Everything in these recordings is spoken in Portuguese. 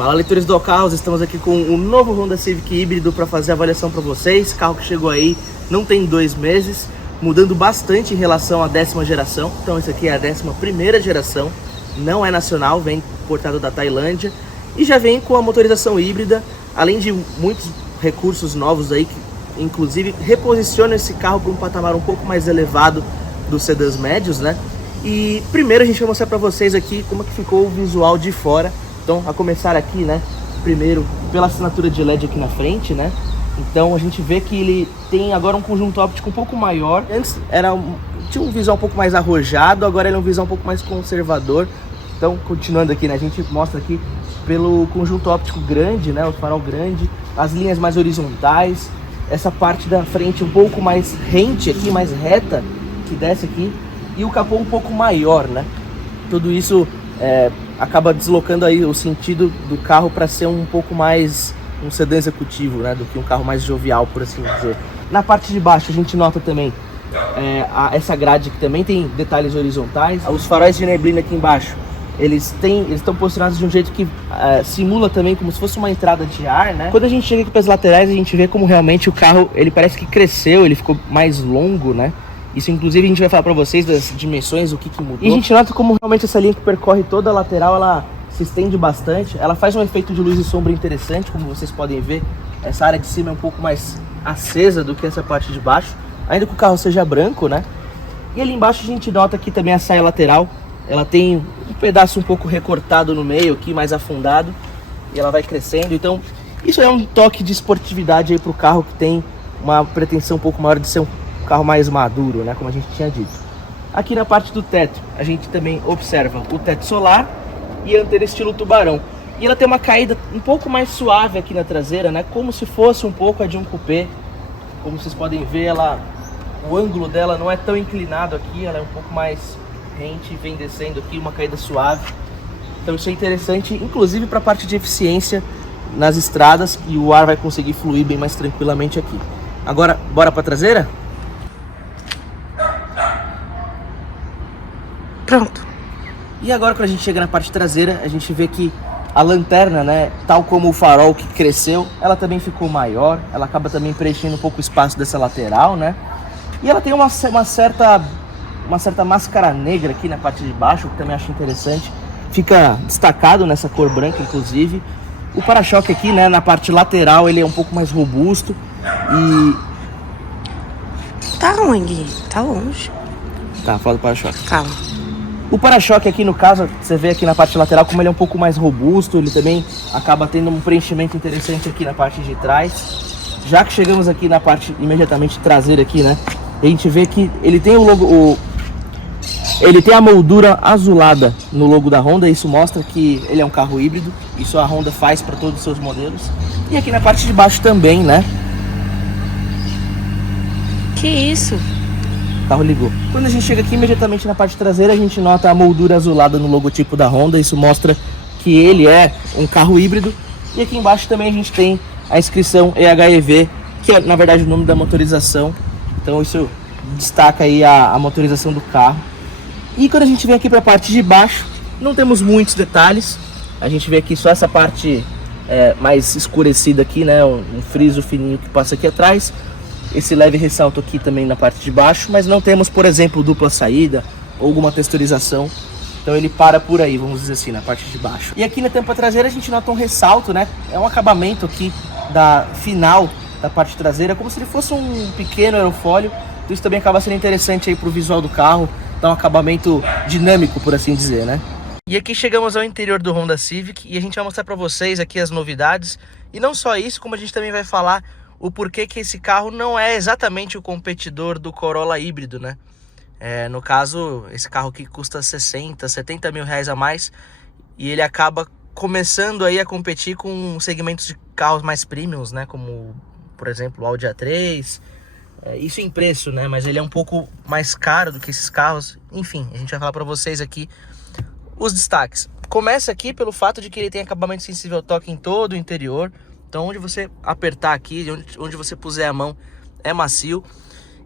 Fala, leitores do Caos, estamos aqui com o novo Honda Civic híbrido para fazer a avaliação para vocês. Carro que chegou aí não tem 2 meses, mudando bastante em relação à 10ª geração. Então esse aqui é a 11ª geração, não é nacional, vem importado da Tailândia e já vem com a motorização híbrida, além de muitos recursos novos aí que inclusive reposicionam esse carro para um patamar um pouco mais elevado dos sedãs médios, né? E primeiro a gente vai mostrar para vocês aqui como é que ficou o visual de fora. Então, a começar aqui, né, primeiro pela assinatura de LED aqui na frente, né, então a gente vê que ele tem agora um conjunto óptico um pouco maior. Antes tinha um visual um pouco mais arrojado, agora ele é um visual um pouco mais conservador. Então, continuando aqui, né, a gente mostra aqui pelo conjunto óptico grande, né, o farol grande, as linhas mais horizontais, essa parte da frente um pouco mais rente aqui, mais reta, que desce aqui, e o capô um pouco maior, né, tudo isso acaba deslocando aí o sentido do carro para ser um pouco mais um sedã executivo, né, do que um carro mais jovial, por assim dizer. Na parte de baixo a gente nota também essa grade que também tem detalhes horizontais. Os faróis de neblina aqui embaixo, eles estão posicionados de um jeito que simula também como se fosse uma entrada de ar, né? Quando a gente chega aqui para as laterais, a gente vê como realmente o carro, ele parece que cresceu, ele ficou mais longo, né? Isso, inclusive, a gente vai falar pra vocês das dimensões, o que mudou. E a gente nota como realmente essa linha que percorre toda a lateral, ela se estende bastante. Ela faz um efeito de luz e sombra interessante, como vocês podem ver. Essa área de cima é um pouco mais acesa do que essa parte de baixo, ainda que o carro seja branco, né? E ali embaixo a gente nota aqui também a saia lateral. Ela tem um pedaço um pouco recortado no meio aqui, mais afundado. E ela vai crescendo. Então, isso é um toque de esportividade aí pro carro que tem uma pretensão um pouco maior de ser um carro mais maduro, né, como a gente tinha dito. Aqui na parte do teto, a gente também observa o teto solar e a antena estilo tubarão. E ela tem uma caída um pouco mais suave aqui na traseira, né, como se fosse um pouco a de um coupé. Como vocês podem ver, o ângulo dela não é tão inclinado aqui, ela é um pouco mais rente e vem descendo aqui, uma caída suave. Então isso é interessante, inclusive para a parte de eficiência nas estradas, e o ar vai conseguir fluir bem mais tranquilamente aqui. Agora, bora para a traseira? Pronto. E agora quando a gente chega na parte traseira, a gente vê que a lanterna, né, tal como o farol que cresceu, ela também ficou maior, ela acaba também preenchendo um pouco o espaço dessa lateral, né? E ela tem uma certa máscara negra aqui na parte de baixo, que também acho interessante. Fica destacado nessa cor branca, inclusive. O para-choque aqui, né, na parte lateral, ele é um pouco mais robusto e... Tá ruim, Gui. Tá longe. Tá, fala do para-choque. Calma. O para-choque aqui, no caso, você vê aqui na parte lateral como ele é um pouco mais robusto, ele também acaba tendo um preenchimento interessante aqui na parte de trás. Já que chegamos aqui na parte imediatamente traseira aqui, né, a gente vê que ele tem o logo, ele tem a moldura azulada no logo da Honda, isso mostra que ele é um carro híbrido, isso a Honda faz para todos os seus modelos. E aqui na parte de baixo também, né. Que isso? O carro ligou. Quando a gente chega aqui imediatamente na parte traseira, a gente nota a moldura azulada no logotipo da Honda. Isso mostra que ele é um carro híbrido. E aqui embaixo também a gente tem a inscrição EHEV, que é na verdade o nome da motorização. Então isso destaca aí a motorização do carro. E quando a gente vem aqui para a parte de baixo, não temos muitos detalhes. A gente vê aqui só essa parte mais escurecida aqui, né? Um friso fininho que passa aqui atrás. Esse leve ressalto aqui também na parte de baixo, mas não temos, por exemplo, dupla saída ou alguma texturização. Então ele para por aí, vamos dizer assim, na parte de baixo. E aqui na tampa traseira a gente nota um ressalto, né? É um acabamento aqui da final da parte traseira, como se ele fosse um pequeno aerofólio. Então isso também acaba sendo interessante aí pro visual do carro, dá um acabamento dinâmico, por assim dizer, né? E aqui chegamos ao interior do Honda Civic e a gente vai mostrar para vocês aqui as novidades. E não só isso, como a gente também vai falar o porquê que esse carro não é exatamente o competidor do Corolla híbrido, né? No caso, esse carro aqui custa 60, 70 mil reais a mais e ele acaba começando aí a competir com segmentos de carros mais premiums, né? Como, por exemplo, o Audi A3. Isso em preço, né? Mas ele é um pouco mais caro do que esses carros. Enfim, a gente vai falar para vocês aqui os destaques. Começa aqui pelo fato de que ele tem acabamento sensível ao toque em todo o interior. Então onde você apertar aqui, onde você puser a mão, é macio.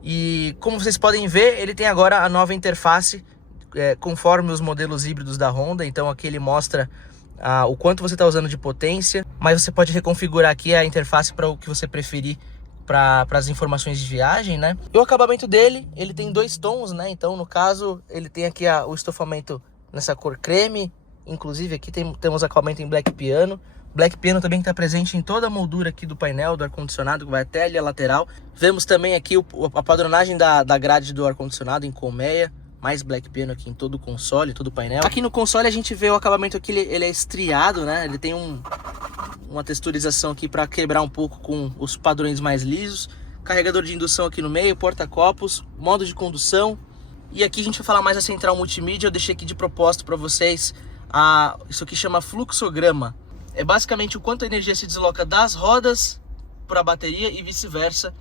E como vocês podem ver, ele tem agora a nova interface conforme os modelos híbridos da Honda. Então aqui ele mostra o quanto você está usando de potência, mas você pode reconfigurar aqui a interface para o que você preferir para as informações de viagem, né? E o acabamento dele, ele tem 2 tons, né? Então, no caso, ele tem aqui o estofamento nessa cor creme, inclusive aqui temos acabamento em black piano. Black piano também está presente em toda a moldura aqui do painel do ar-condicionado, que vai até ali a lateral. Vemos também aqui a padronagem da grade do ar-condicionado em colmeia, mais black piano aqui em todo o console, todo o painel. Aqui no console a gente vê o acabamento aqui, ele é estriado, né? Ele tem uma texturização aqui para quebrar um pouco com os padrões mais lisos. Carregador de indução aqui no meio, porta-copos, modo de condução. E aqui a gente vai falar mais da central multimídia. Eu deixei aqui de propósito para vocês isso aqui chama fluxograma. É basicamente o quanto a energia se desloca das rodas para a bateria e vice-versa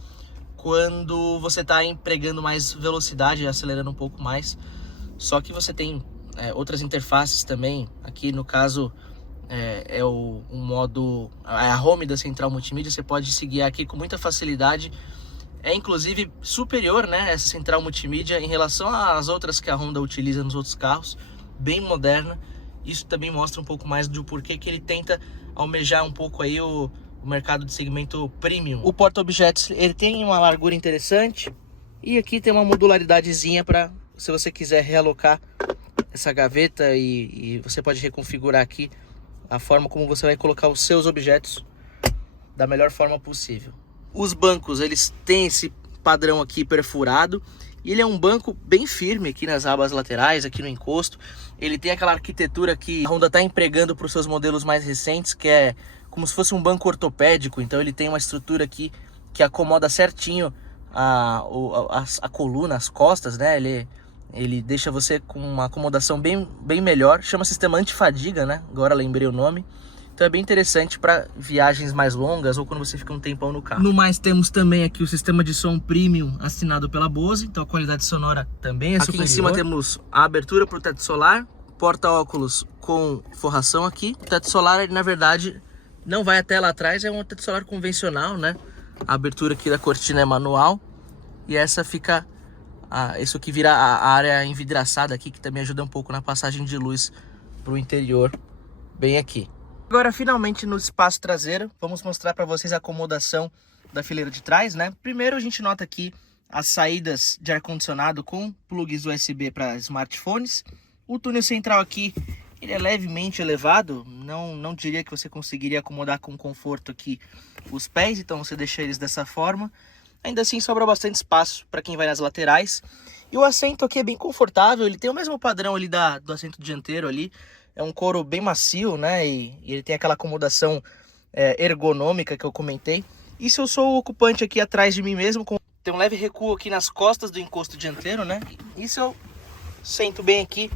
quando você está empregando mais velocidade, acelerando um pouco mais. Só que você tem outras interfaces também. Aqui no caso um modo, a home da central multimídia. Você pode seguir aqui com muita facilidade. É inclusive superior, né, essa central multimídia em relação às outras que a Honda utiliza nos outros carros. Bem moderna. Isso também mostra um pouco mais do porquê que ele tenta almejar um pouco aí o mercado de segmento premium. O porta-objetos, ele tem uma largura interessante e aqui tem uma modularidadezinha para, se você quiser realocar essa gaveta, e você pode reconfigurar aqui a forma como você vai colocar os seus objetos da melhor forma possível. Os bancos, eles têm esse padrão aqui perfurado. E ele é um banco bem firme aqui nas abas laterais, aqui no encosto. Ele tem aquela arquitetura que a Honda está empregando para os seus modelos mais recentes, que é como se fosse um banco ortopédico. Então ele tem uma estrutura aqui que acomoda certinho a coluna, as costas, né? Ele deixa você com uma acomodação bem melhor. Chama sistema antifadiga, né? Agora lembrei o nome. Então é bem interessante para viagens mais longas ou quando você fica um tempão no carro. No mais, temos também aqui o sistema de som premium assinado pela Bose. Então a qualidade sonora também é superior. Aqui em cima temos a abertura para o teto solar, porta-óculos com forração aqui. O teto solar, ele na verdade não vai até lá atrás, é um teto solar convencional, né? A abertura aqui da cortina é manual. E essa fica... isso aqui vira a área envidraçada aqui, que também ajuda um pouco na passagem de luz para o interior, bem aqui. Agora, finalmente, no espaço traseiro, vamos mostrar para vocês a acomodação da fileira de trás, né? Primeiro, a gente nota aqui as saídas de ar-condicionado com plugs USB para smartphones. O túnel central aqui, ele é levemente elevado, não diria que você conseguiria acomodar com conforto aqui os pés, então você deixa eles dessa forma. Ainda assim, sobra bastante espaço para quem vai nas laterais. E o assento aqui é bem confortável, ele tem o mesmo padrão ali do assento dianteiro ali. É um couro bem macio, né? E ele tem aquela acomodação ergonômica que eu comentei. E se eu sou o ocupante aqui atrás de mim mesmo, tem um leve recuo aqui nas costas do encosto dianteiro, né? E se eu sento bem aqui,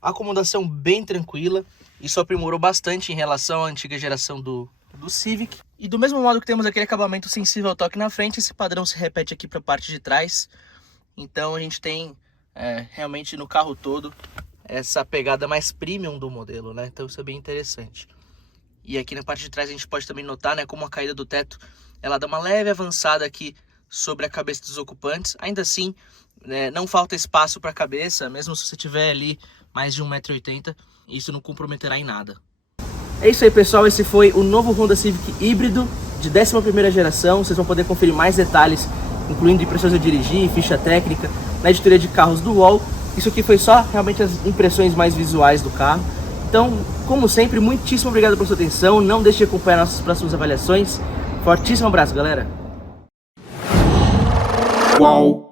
acomodação bem tranquila. Isso aprimorou bastante em relação à antiga geração do Civic. E do mesmo modo que temos aquele acabamento sensível ao toque na frente, esse padrão se repete aqui para a parte de trás. Então a gente tem realmente no carro todo essa pegada mais premium do modelo, né? Então isso é bem interessante. E aqui na parte de trás a gente pode também notar, né, como a caída do teto, ela dá uma leve avançada aqui sobre a cabeça dos ocupantes. Ainda assim, né, não falta espaço para a cabeça, mesmo se você tiver ali mais de 1,80 m, isso não comprometerá em nada. É isso aí, pessoal, esse foi o novo Honda Civic híbrido de 11ª geração. Vocês vão poder conferir mais detalhes, incluindo impressões a dirigir, ficha técnica, na editoria de carros do UOL. Isso aqui foi só realmente as impressões mais visuais do carro. Então, como sempre, muitíssimo obrigado pela sua atenção. Não deixe de acompanhar nossas próximas avaliações. Fortíssimo abraço, galera! Uau!